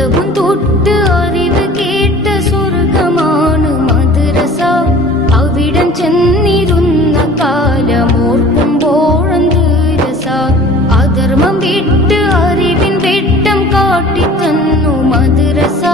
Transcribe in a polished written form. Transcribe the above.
കുലവും തൊട്ട് അറിവ് കേട്ട സ്വർഗമാണ് മദ്രസ. അവിടം ചെന്നിരുന്ന കാലമോർക്കുമ്പോഴെന്ത് രസ. അധർമ്മം വിട്ട് അറിവിൻ വെട്ടം കാട്ടിത്തന്നു മദ്രസ.